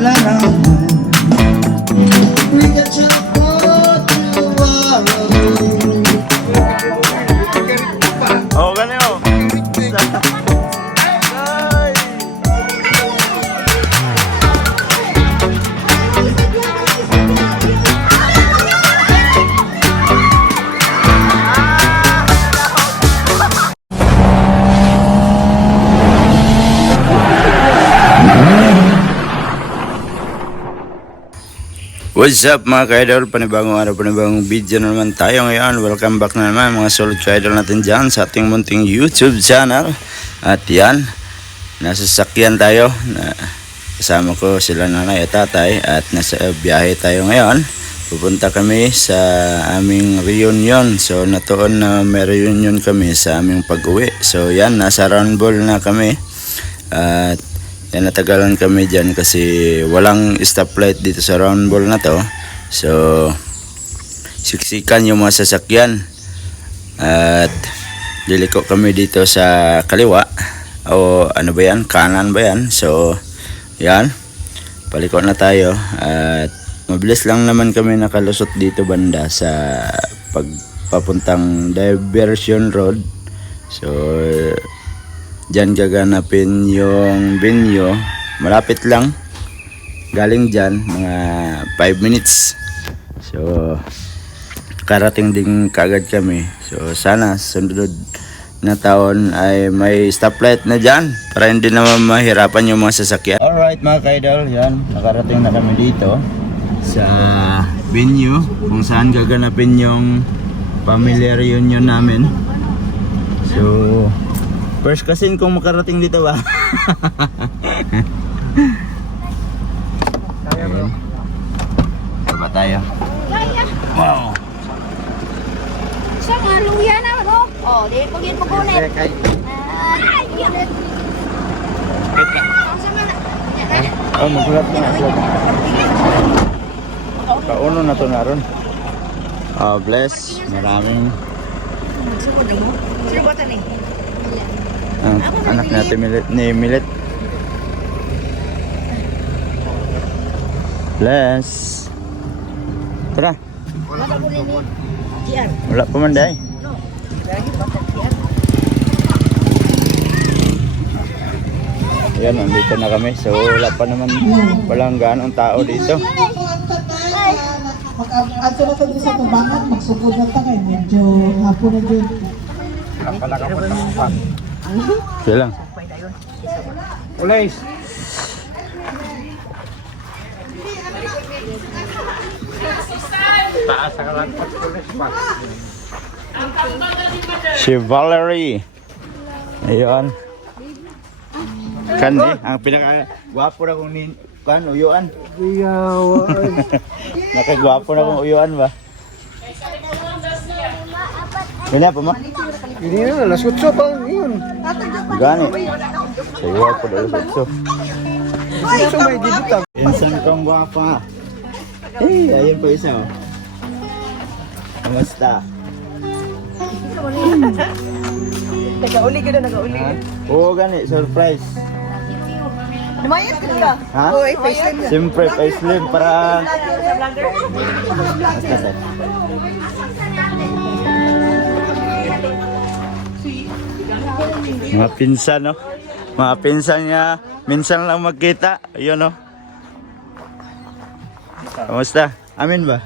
malalaman. We got to go to war. Oh, ganun. What's up mga ka-idol, panibagong araw, panibagong video na naman tayo ngayon. Welcome back na naman mga solid ka-idol natin dyan sa ating munting YouTube channel. At yan, nasa sasakyan tayo. Kasama ko sila nanay at tatay at nasa biyahe tayo ngayon. Pupunta kami sa aming reunion. So natuon na may reunion kami sa aming pag-uwi. So yan, nasa round ball na kami. At yan, natagalan kami dyan kasi walang stoplight dito sa round ball na to. So siksikan yung mga sasakyan. At liliko kami dito sa kaliwa. O ano ba yan? Kanan ba yan? So yan, paliko na tayo. At mabilis lang naman kami nakalusot dito banda sa pagpapuntang Diversion Road. So dyan gaganapin yung venue. Malapit lang. Galing dyan, mga 5 minutes. So, karating din kagad kami. So, sana sunod na taon ay may stoplight na dyan para hindi naman mahirapan yung mga sasakyan. Alright mga ka-idol, yan. Nakarating na kami dito sa venue kung saan gaganapin yung family reunion namin. So, first kasi kung makarating dito ba? Ayun. Diba tayo? Wow! Sa nga, luya na, no? Oh, di ko gin magunit. Oh, magulat na. Kauno na to naroon. Bless. Maraming Sino ba ito ni? anak natin ni Milet. Bless. Tara. Wala ko rin ni GR. Wala pa man day. No. Lagi pa sa GR. Ayan, nandito na kami. So wala pa naman walang ganong tao dito. Ato na ito sa tubangan, magsugod na ito kayo. Medyo hapon na dyan. Sige lang. Ulis. Si Valerie. Ayun. Kan ang pinaka gwapo na kong kan uyuan. Nakagwapo na kong uyuan ba? Gani pa mo? Hindi na, lasutso pa yun. Gani. Sa gwapo na lusot. Lasutso may dibutang. Insan kong gwapa. Hey, ayun pa isa oh. Kamusta? Nag-auli ka na, nag-auli. Oo, gani, surprise. Namayas ka nila. Ha? Oo, FaceTime na. Siyempre, pa-slim para... Mga pinsan, no? Mga pinsan niya, minsan lang magkita. Ayun, no? Kamusta? Amin ba?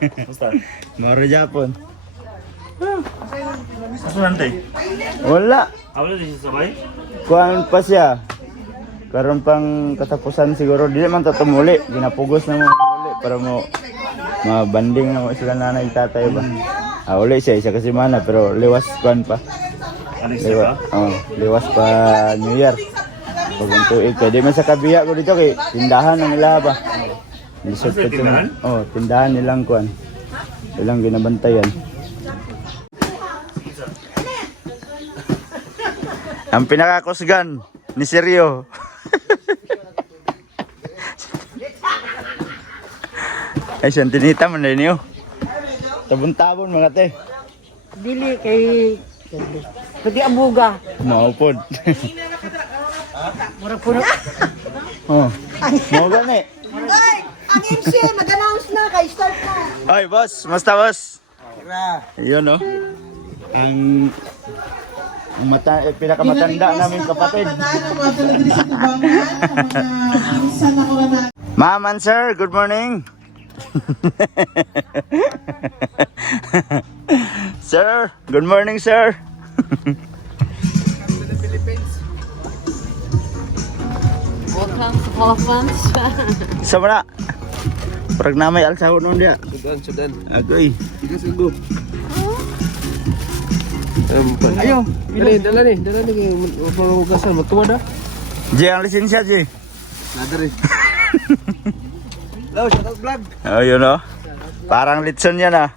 Kamusta? Maro Japon. Kaso nante? Wala. Awala din siya sabay? Kuhaan pa siya. Karon pang katapusan siguro. Di naman tatumuli. Ginapugos na mo uli para mo mabanding na mo sila nanay tatay ba. Uli siya. Isa kasi mana pero liwas kuhaan pa. Alis siya ba? Liwas pa New Year. Pagpuntuig kaya di man sa kabiya ko dito kay tindahan ng nila ba. Lisod Ano, tindahan? Tindahan nilang kuhaan. Ilang ginabantayan. Ang pinakakusgan ni Seryo. Ay, siyang tinita man na niyo. Tabon-tabon mga te. Dili kay... Pwede abuga. Maupod. Mura puno. Oh. Mo gani. Ay, ang MC, mag-announce na, kay start na. Ay, boss. Musta, boss? Yun, no? Ang pinakamatanda namin kapatid. Ma'am and sir, good morning. Sir, good morning, sir. Welcome to Philippines. Sa mana? Parang namay alsahon nun dia. Sudan. Agoy. Tiga sugo. Ayo, dala nih kalau gasan magtuwa da. Ji, ang lisensya, Ji. Nada rin. Hello, shout out vlog. Oh, yun, no? Parang litson yan, ah.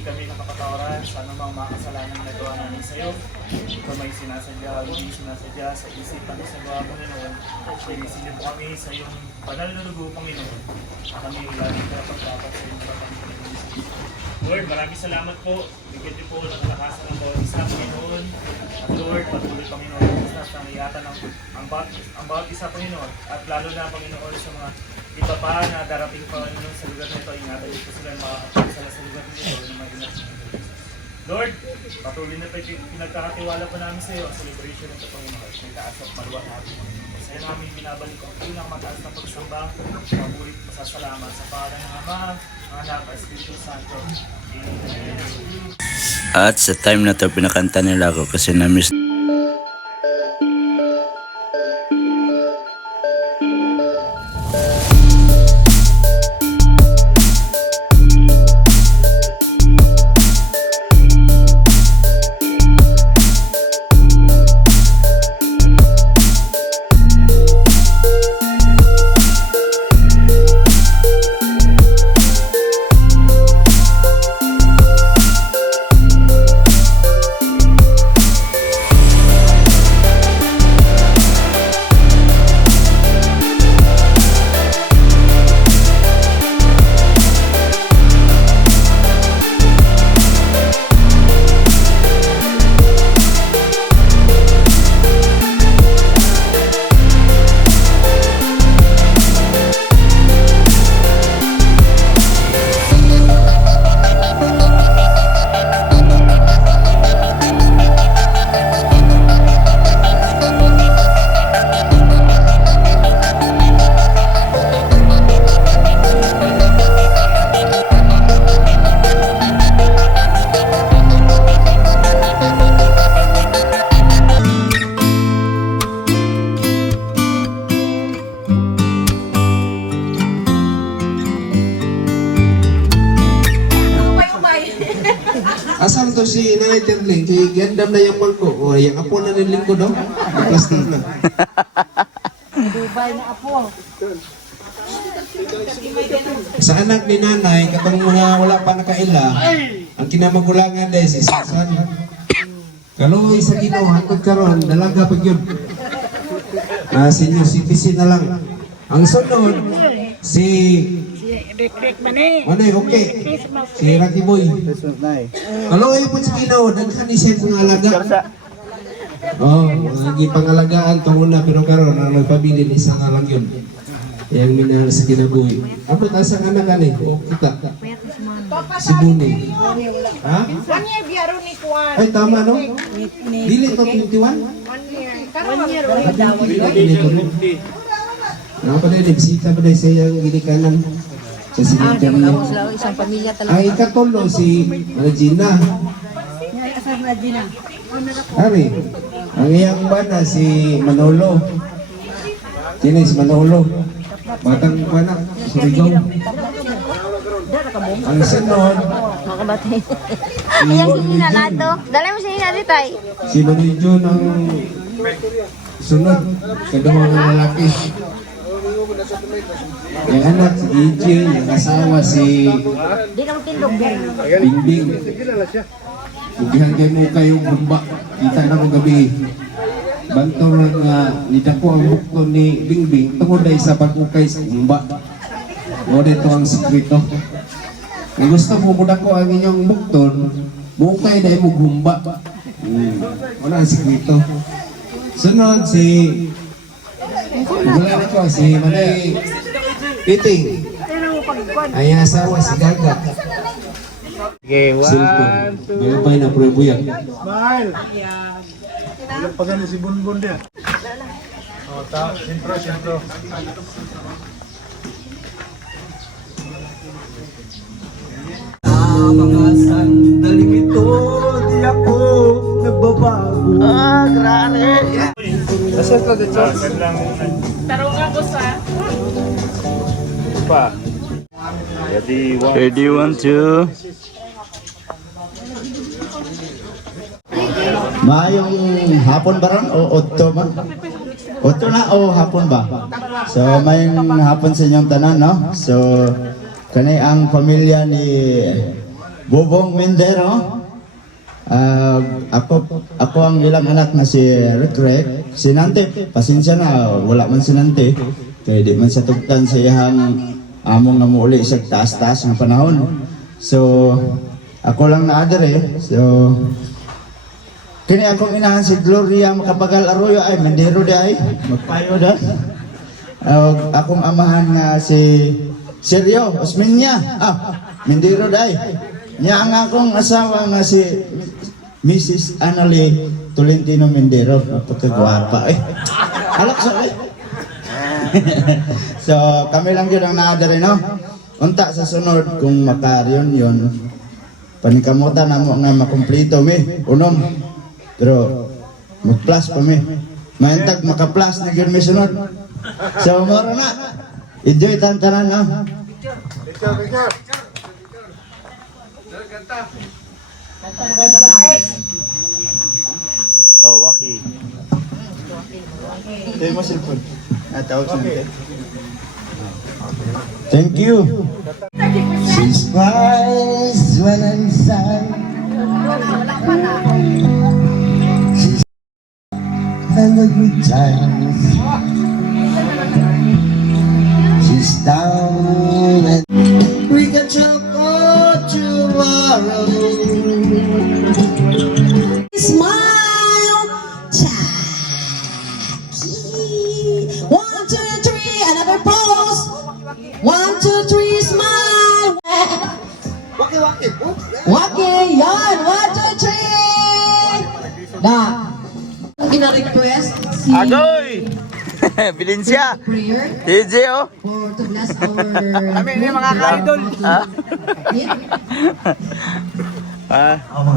Kami nakapatawaran sa anumang mga kasalanan na nagawa namin sa iyo. Kung may sinasadya, hindi sinasadya sa isipan sa gawa mo Panginoon, sinisilip kami sa iyong banal na dugo, Panginoon. Kami lagi na pagdapat sa iyong Panginoon. Lord, maraming salamat po. Bigyan niyo po ng lakasan ng bawat isa, Panginoon. At Lord, patuloy, Panginoon, sa nangiyatan ang bawat isa, Panginoon. At lalo na, Panginoon, sa mga iba pa na darating, Panginoon, sa lugar na ito, ingatan niyo po sila makakapagsala sa lugar nito na mag-ingat. Lord, patuloy na pinagkakatiwala pa namin sa iyo ang celebration ng Panginoon. May taas at maluwag natin. Sa iyo namin binabalik ang unang mataas na pagsamba, pabulit pasasalamat sa pangalan ng Ama, ng Anak, at Espiritu Santo. Amen. At sa time na to, pinakanta nila ako kasi na-miss. Asam to si Nanay Terling, kay gandam na yung malko. O, yung apo na niling ko daw. Plaster na. Dubai na apo. Sa anak ni Nanay, katong mga wala pa nakaila, ang kinamagulangan dahil si Susan. Kaloy sa Ginoo hangtod karon dalaga pag yun. Senior citizen na lang. Ang sunod, si Manay, okay. Si Rocky Boy. Kaloy po sa Ginoo, daghan ni siya mga alaga. Oh, mga pangalagaan to una pero karon ang nagpabili ni isang alang yun. Yang minahal sa kinabuhi. Ano taas ang anak ani? O kita. Si Buni. Ha? 1 year biyaro ni Kuan. Ay tama no? Dili to 21? 1 year ulit daw. Ano pa din bisita pa din sa iyang ginikanan. Sa cemetery. Isang pamilya talaga. Ay ikatulo si Regina. Asal na Gina. Ari. Ang iyang bana si Manolo. Sino si Manolo? Batang anak, Surigao. Ang sunod, Makabati. Ayang sinina na to. Dala mo sinina dito tay. si Manoy Jun ang sunod. Kadawang lalaki. Yung anak si EJ, yung asawa si Di na magtindog. Bingbing. Ugihan kayo mo kayong bumba. Kita na kong gabi. Bantor nga nidako ang bukto ni Bingbing tungod dahil sa pagkukay sa bumba. O dito ang sekreto. Kung gusto mo muna ko ang inyong bukton, bukay dahil mo bumba. Wala ang sekreto. Sunod si... Wala na ko, si Manay Piting. Ay asawa si Gaga. Okay, Cellphone. May na pruebuyag. Smile! Ilang pa si Bunbun dia. Oh, sentro. Mga sandaling ito, di ako nagbabago. Grabe. Tarong ako sa. Pa. Ready, 1, 2. Mayong hapon ba ron o otto ba? Otto na o hapon ba? So mayong hapon sa inyong tanan, no? So kani ang pamilya ni Bobong Mendero. Ako ang ilang anak na si Rick, si Nante. Pasensya na, wala man si Nante. Kaya di man sa tugtan sa iyang among nga muuli sa taas-taas ng panahon. So ako lang na adere. So kini akong inahan si Gloria Macapagal Arroyo ay Mendero di ay magpayo da. Akong amahan nga si Sergio Osmeña Mendero di ay. Nya ang akong asawa nga si Mrs. Annalie Tolentino Mendero, napakagwapa eh. Alak sa eh. So kami lang yun ang naadari, no? Unta sa sunod kung maka-reunion, panikamutan na mo nga makumplito mi, unom. Pero mag-plus pa mi. Mayantag maka-plus na yun mi sunod. So moro na. Enjoy tantanan, no? Oh, Waki. Tayo mo cellphone. Tawag sa natin. Thank you. She smiles when I'm sad. She's and the good times. She's down and we can talk all tomorrow. Smile, Jackie. 1, 2, 3, another pose. 1, 2, 3, smile. Waki, yan. 1, 2, 3. Na. Gina-request si Agoy! Bilin siya! prayer TJ oh! for to bless our Kami ni mga ka-idol!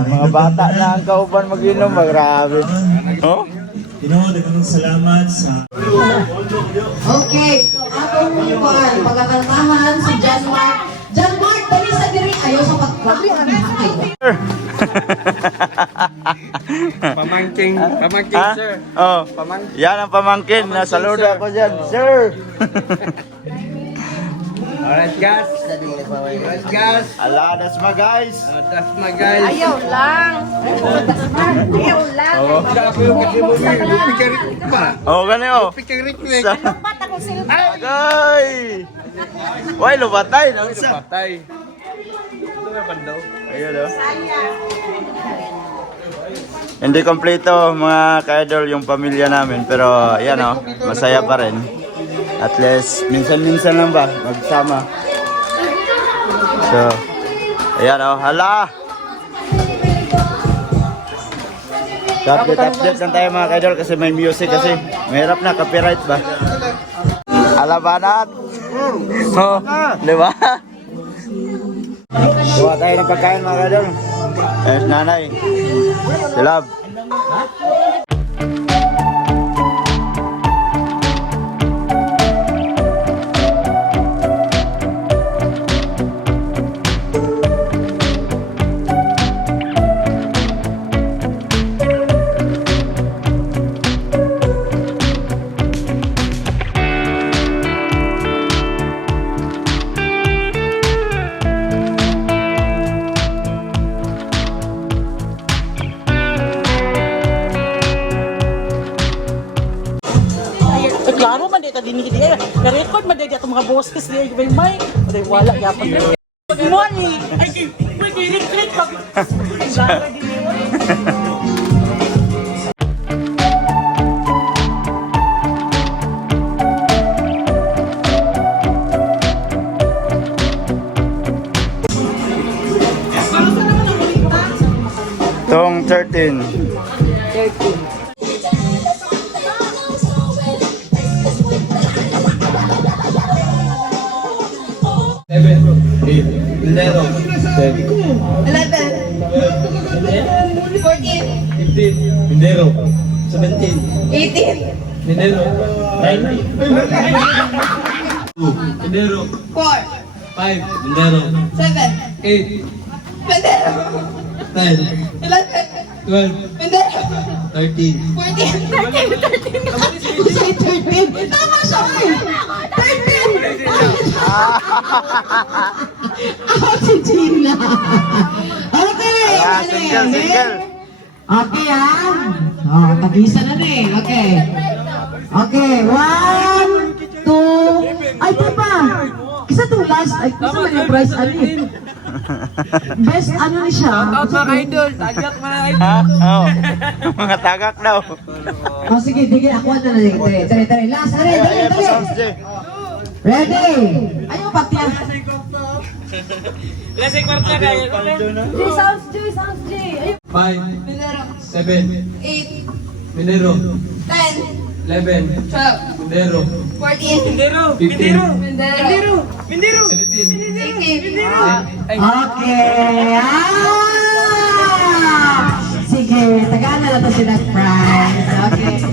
Mga bata na ang kauban mag-inom, grabe. Oh? Daghang salamat sa Okay, so atong pagkakantahan si John Mark. John Mark, dali sa diri. Ayaw sa pagkakantahan. Pamangking, sir. Oh, yan ang pamangkin. Nasaludo ako dyan, sir. Alright, guys. Alright, guys. Ala, that's my guys. That's my guys. Ayaw lang. Ayaw lang. Ako yung kasi mo yung pikarit pa. Oh, gani oh. Pikarit mo eh. Lupat ako sila. Agay! Why, lubatay? Nang isa. Patay. Ito nga bandaw. Ayun oh. Hindi kompleto mga ka-idol yung pamilya namin, pero yan oh, masaya pa rin. At least minsan-minsan lang ba magsama. So, ayan oh, hala. Update lang tayo mga ka-idol kasi may music kasi mahirap na, copyright ba? Alabanat. Oh, di ba? Kuha tayo ng pagkain mga ka-idol. Yes, nanay. Silab. Klaro man dito din hindi na-record man dito mga boses niya yung may wala yapon. Good morning. Ay, click pag. Mindero. 17. 18. Mindero. 9. Mindero. 4. 5. Mindero. 7. 8. Pendero. 10. 11. 12. Pendero. 13. 14. 13. Say 13. Tama siya, oy. 13. Ako si Gina. Okay. Ah, single, single. Okay, oh, tag-isa na rin. Okay. Okay, 1, 2, ay, di ba? Isa to last, ay, isa man yung prize, ano eh. Best, ano ni siya? Oo. Mga tagak daw. Oh, sige, tigil, ako na lang. Tari, last, tari. Ready? Ayaw, patiyan. Sounds J. 5. Pendero. 7. 8. Mindero. 10. 11. 12. Mindero. 14. 15. Pendero. 17. 18. Okay, sige, tagaan na lang to sila prize. Okay.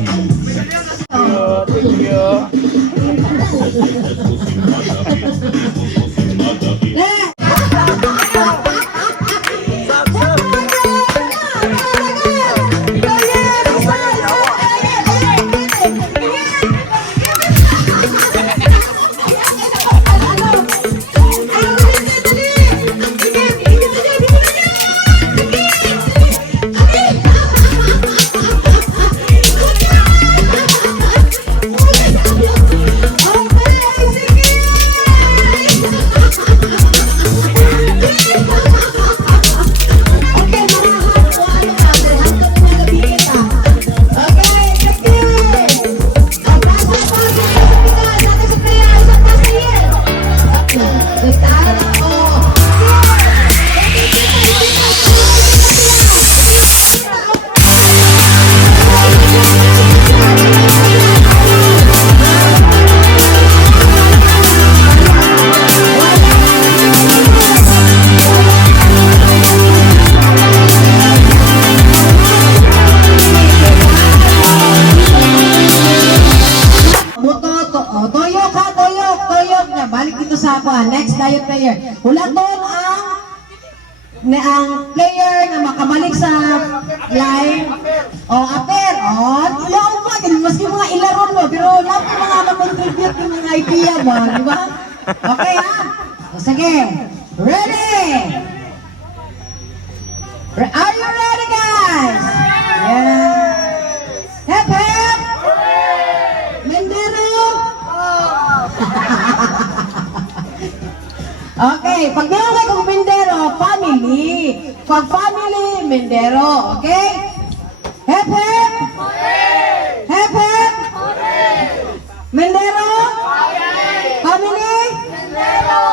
Next diet player. Hula doon ang player na makabalik sa line. O, aper. O, ilaw mo. Maski mga ilaron mo. Pero lahat ng mga makontribute ng mga idea mo. Di ba? Okay, ha? O, sige. Ready? Are you ready, guys? Yeah. Hep, hep. Mendero. Okay, pag meron kayo kung Mendero, family. Pag family, Mendero. Okay? Hep, hep. Hep, hep. Mendero. Family. Mendero.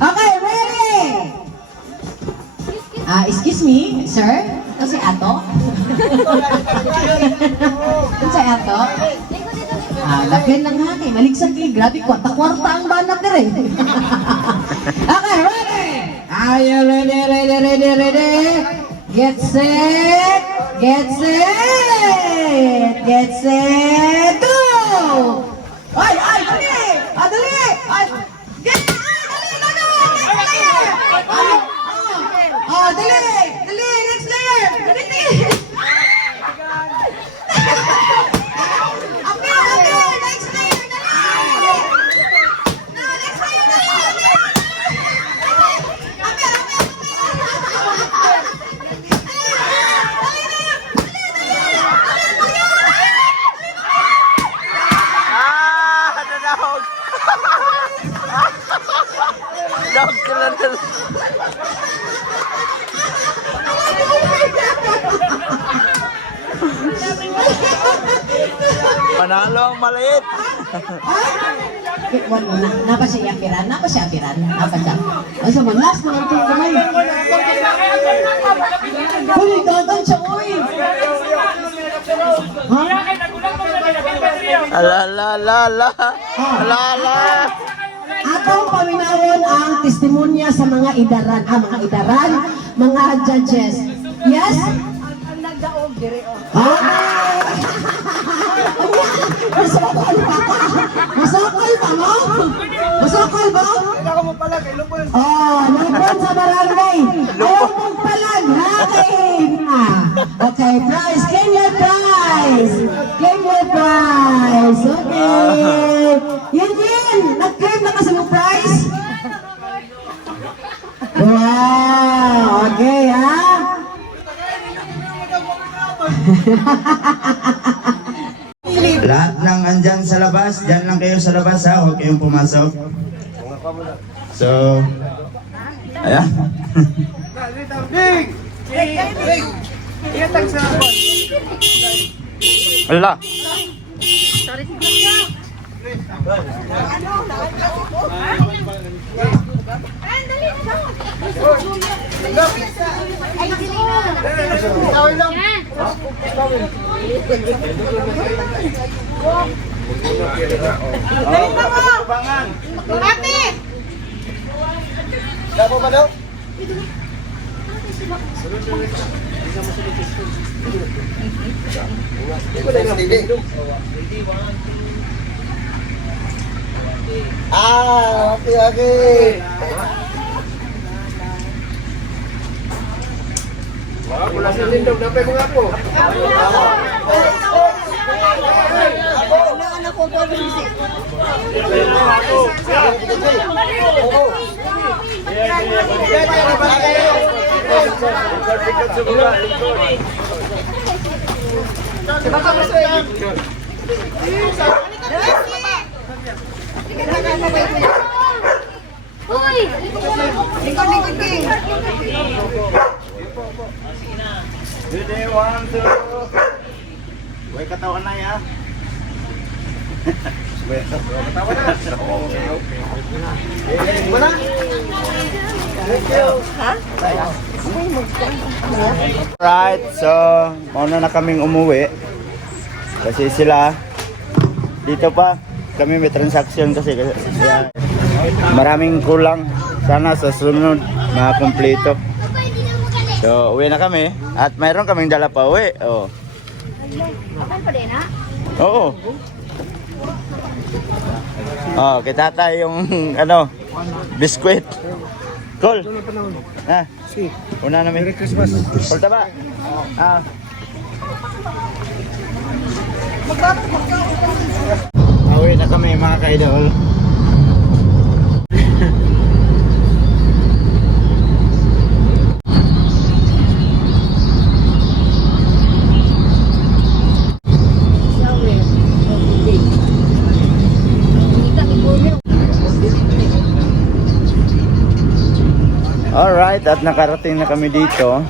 Okay, ready? Excuse me, sir. Ito si Ato. Ito si Ato. Lagyan lang ha, kay maligsag kayo. Grabe, kwarta-kwarta ang banat na rin. Okay, ready? Are you ready? Get set, go! Ay, dali! Dali! Get! Dali! Next layer! Dog sila dala. Panalo ang maliit. Napa siya apiran? Napa siya? Asa mo? Last mga ito kamay. Uy, gagan siya, uy. Ha? Ala, la, la, la. Ala, la. Atong paminawon ang testimonya sa mga idaran, mga judges. Yes? Masukol pa ka? Masukol pa mo? Masukol ba? Oh, lupon sa barangay. Ayaw mong palag, ha? Okay, prize. Claim your prize. Claim your prize. Okay. Yun. Nag-claim na ka sa mong prize? Wow. Okay, ha? Lahat ng andyan sa labas, dyan lang kayo sa labas ha, huwag kayong pumasok. So, ayan. Ala. Uy! Likod, King! Ready, 1, 2. Huwag katawan na ya. Right, so mauna na kaming umuwi kasi sila dito pa kami may transaction kasi kaya maraming kulang, sana sa sunod makakumpleto. So uwi na kami at mayroon kaming dala pa uwi. Oh. Akan pa din, ha? Oo. Oh, kita tayo yung ano, biskwit. Cool. Ha? Una namin. Merry Christmas. Kulta ba? Ah. Uwi na kami mga ka-idol. Alright, at nakarating na kami dito.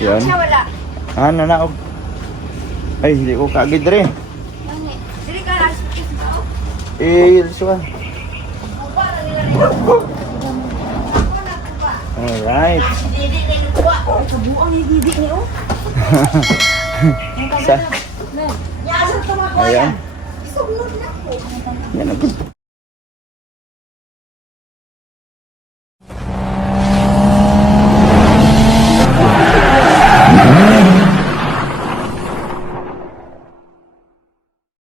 Yun. Nawala. Ano na? Ay, hindi ko kagid rin. Dili ka lang. So. Alright. Kabuang yung bibi niyo. Sa. Ayan. Sugnod na po. Yan.